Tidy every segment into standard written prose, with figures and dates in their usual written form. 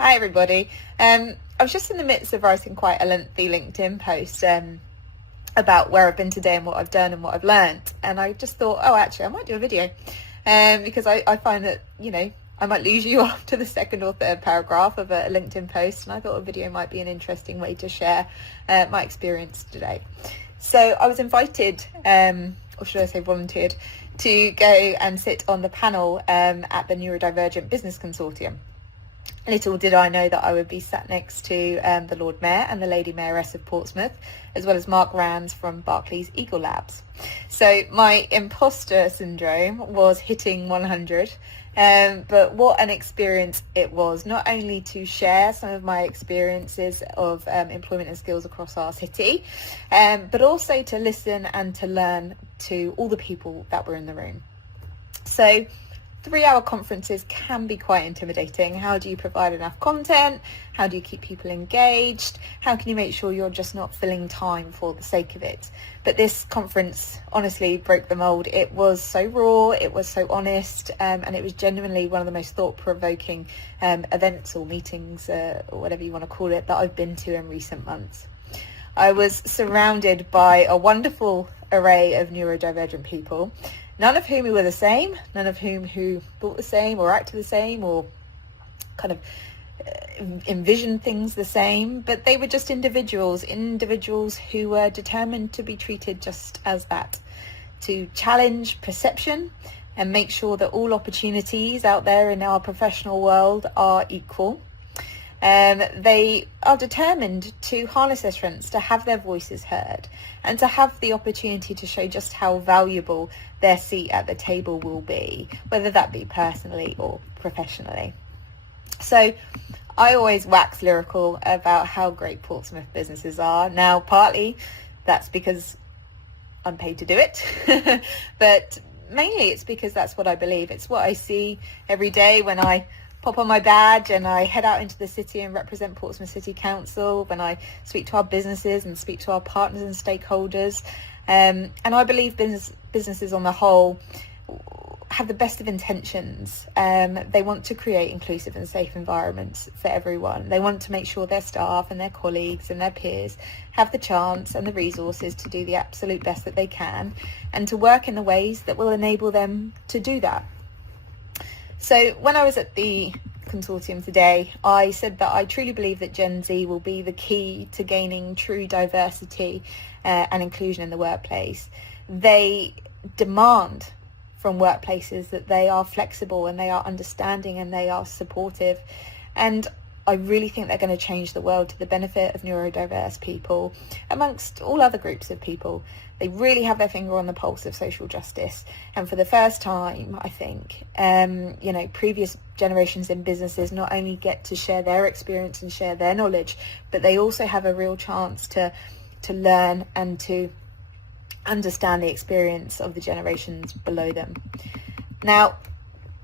Hi everybody. I was just in the midst of writing quite a lengthy LinkedIn post about where I've been today and what I've done and what I've learned, and I just thought, oh, actually I might do a video because I find that, you know, I might lose you after the second or third paragraph of a LinkedIn post, and I thought a video might be an interesting way to share my experience today. So I was invited, or should I say volunteered, to go and sit on the panel at the Neurodivergent Business Consortium. Little did I know that I would be sat next to the Lord Mayor and the Lady Mayoress of Portsmouth, as well as Mark Rands from Barclays Eagle Labs. So my imposter syndrome was hitting 100, but what an experience it was, not only to share some of my experiences of employment and skills across our city, but also to listen and to learn to all the people that were in the room. So 3-hour conferences can be quite intimidating. How do you provide enough content? How do you keep people engaged? How can you make sure you're just not filling time for the sake of it? But this conference honestly broke the mold. It was so raw, it was so honest, and it was genuinely one of the most thought-provoking events or meetings, or whatever you want to call it, that I've been to in recent months. I was surrounded by a wonderful array of neurodivergent people, none of whom were the same, none of whom who thought the same or acted the same or kind of envisioned things the same, but they were just individuals who were determined to be treated just as that, to challenge perception and make sure that all opportunities out there in our professional world are equal. They are determined to harness their strengths, to have their voices heard, and to have the opportunity to show just how valuable their seat at the table will be, whether that be personally or professionally. So I always wax lyrical about how great Portsmouth businesses are. Now, partly that's because I'm paid to do it, but mainly it's because that's what I believe. It's what I see every day when I pop on my badge and I head out into the city and represent Portsmouth City Council, when I speak to our businesses and speak to our partners and stakeholders. And I believe businesses on the whole have the best of intentions. They want to create inclusive and safe environments for everyone. They want to make sure their staff and their colleagues and their peers have the chance and the resources to do the absolute best that they can, and to work in the ways that will enable them to do that. So when I was at the consortium today, I said that I truly believe that Gen Z will be the key to gaining true diversity and inclusion in the workplace. They demand from workplaces that they are flexible and they are understanding and they are supportive. And I really think they're going to change the world to the benefit of neurodiverse people amongst all other groups of people. They really have their finger on the pulse of social justice. And for the first time, I think, previous generations in businesses not only get to share their experience and share their knowledge, but they also have a real chance to learn and to understand the experience of the generations below them. Now,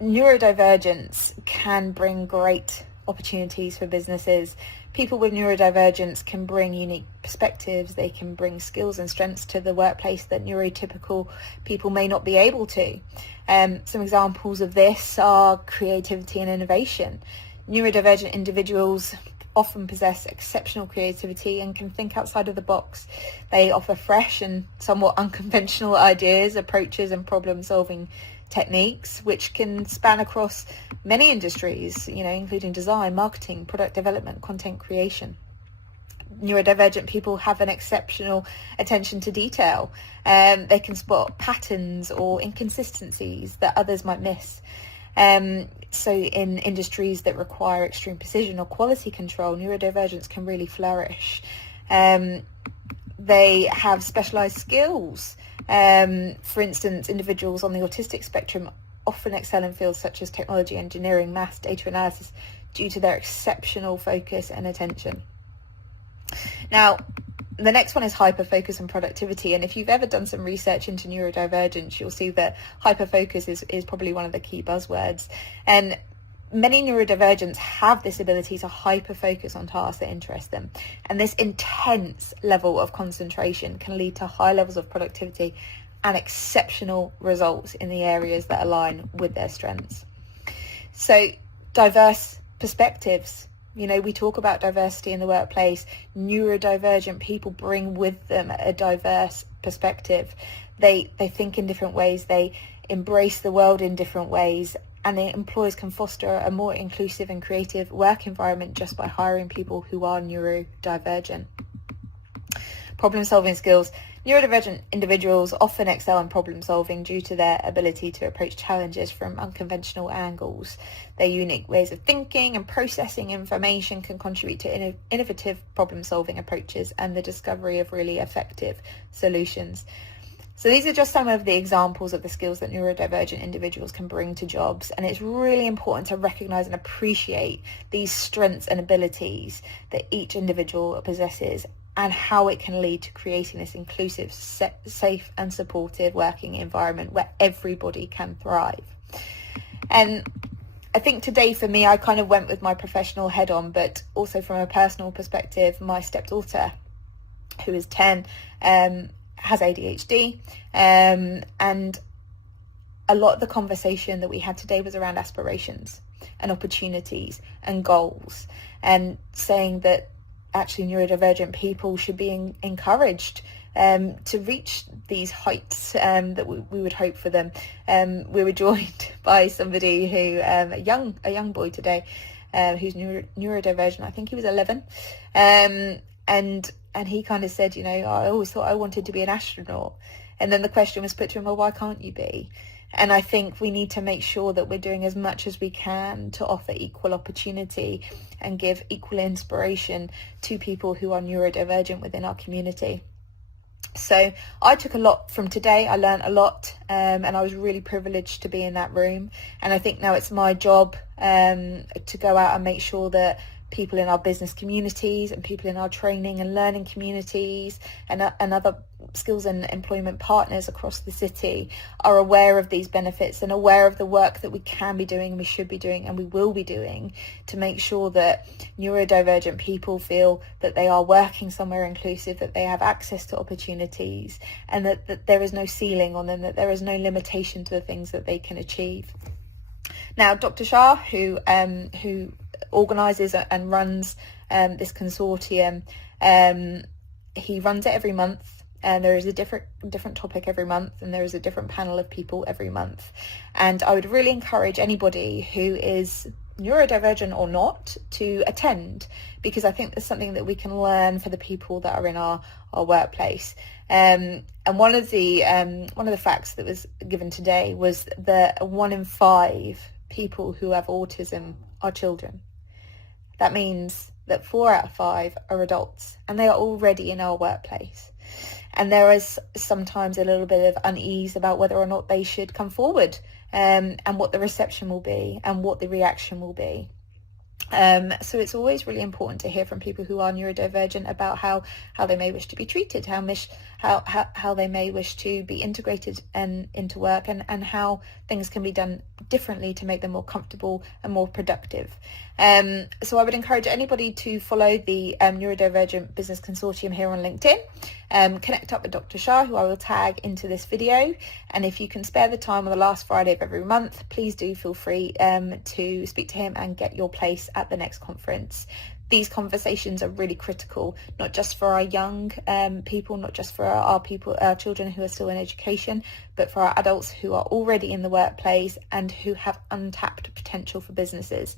neurodivergence can bring great opportunities for businesses. People with neurodivergence can bring unique perspectives. They can bring skills and strengths to the workplace that neurotypical people may not be able to. Some examples of this are creativity and innovation. Neurodivergent individuals often possess exceptional creativity and can think outside of the box. They offer fresh and somewhat unconventional ideas, approaches and problem-solving techniques, which can span across many industries, including design, marketing, product development, content creation. Neurodivergent people have an exceptional attention to detail. They can spot patterns or inconsistencies that others might miss. So in industries that require extreme precision or quality control, neurodivergence can really flourish. They have specialized skills. For instance, individuals on the autistic spectrum often excel in fields such as technology, engineering, maths, data analysis, due to their exceptional focus and attention. Now, the next one is hyperfocus and productivity. And if you've ever done some research into neurodivergence, you'll see that hyperfocus is probably one of the key buzzwords. And many neurodivergents have this ability to hyperfocus on tasks that interest them. And this intense level of concentration can lead to high levels of productivity and exceptional results in the areas that align with their strengths. So diverse perspectives You know, we talk about diversity in the workplace. Neurodivergent people bring with them a diverse perspective. They think in different ways. They embrace the world in different ways. And the employers can foster a more inclusive and creative work environment just by hiring people who are neurodivergent. Problem solving skills. Neurodivergent individuals often excel in problem solving due to their ability to approach challenges from unconventional angles. Their unique ways of thinking and processing information can contribute to innovative problem solving approaches and the discovery of really effective solutions. So these are just some of the examples of the skills that neurodivergent individuals can bring to jobs, and it's really important to recognise and appreciate these strengths and abilities that each individual possesses and how it can lead to creating this inclusive, safe and supportive working environment where everybody can thrive. And I think today for me, I kind of went with my professional head on, but also from a personal perspective, my stepdaughter, who is 10, has ADHD, and a lot of the conversation that we had today was around aspirations and opportunities and goals, and saying that actually neurodivergent people should be encouraged to reach these heights that we would hope for them. We were joined by somebody who, a young boy today, who's neurodivergent. I think he was 11, and he kind of said, you know, I always thought I wanted to be an astronaut. And then the question was put to him, well, why can't you be? And I think we need to make sure that we're doing as much as we can to offer equal opportunity and give equal inspiration to people who are neurodivergent within our community. So I took a lot from today. I learned a lot, and I was really privileged to be in that room. And I think now it's my job to go out and make sure that people in our business communities and people in our training and learning communities and other skills and employment partners across the city are aware of these benefits and aware of the work that we can be doing, we should be doing, and we will be doing to make sure that neurodivergent people feel that they are working somewhere inclusive, that they have access to opportunities, and that there is no ceiling on them, that there is no limitation to the things that they can achieve. Now, Dr. Shah, who organises and runs this consortium, he runs it every month, and there is a different topic every month, and there is a different panel of people every month. And I would really encourage anybody who is neurodivergent or not to attend, because I think there's something that we can learn for the people that are in our workplace. And one of the facts that was given today was that 1 in 5 people who have autism are children. That means that 4 out of 5 are adults, and they are already in our workplace. And there is sometimes a little bit of unease about whether or not they should come forward, and what the reception will be and what the reaction will be. So it's always really important to hear from people who are neurodivergent about how they may wish to be treated, how they may wish to be integrated into work, and how things can be done differently to make them more comfortable and more productive. So I would encourage anybody to follow the Neurodivergent Business Consortium here on LinkedIn. Connect up with Dr. Shah, who I will tag into this video. And if you can spare the time on the last Friday of every month, please do feel free to speak to him and get your place at the next conference. These conversations are really critical, not just for our young people, not just for our children who are still in education, but for our adults who are already in the workplace and who have untapped potential for businesses.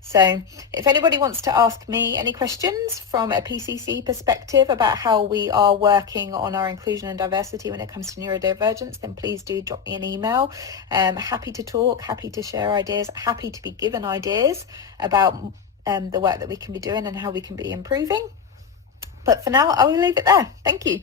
So if anybody wants to ask me any questions from a PCC perspective about how we are working on our inclusion and diversity when it comes to neurodivergence, then please do drop me an email. Happy to talk, happy to share ideas, happy to be given ideas about the work that we can be doing and how we can be improving. But for now, I will leave it there. Thank you.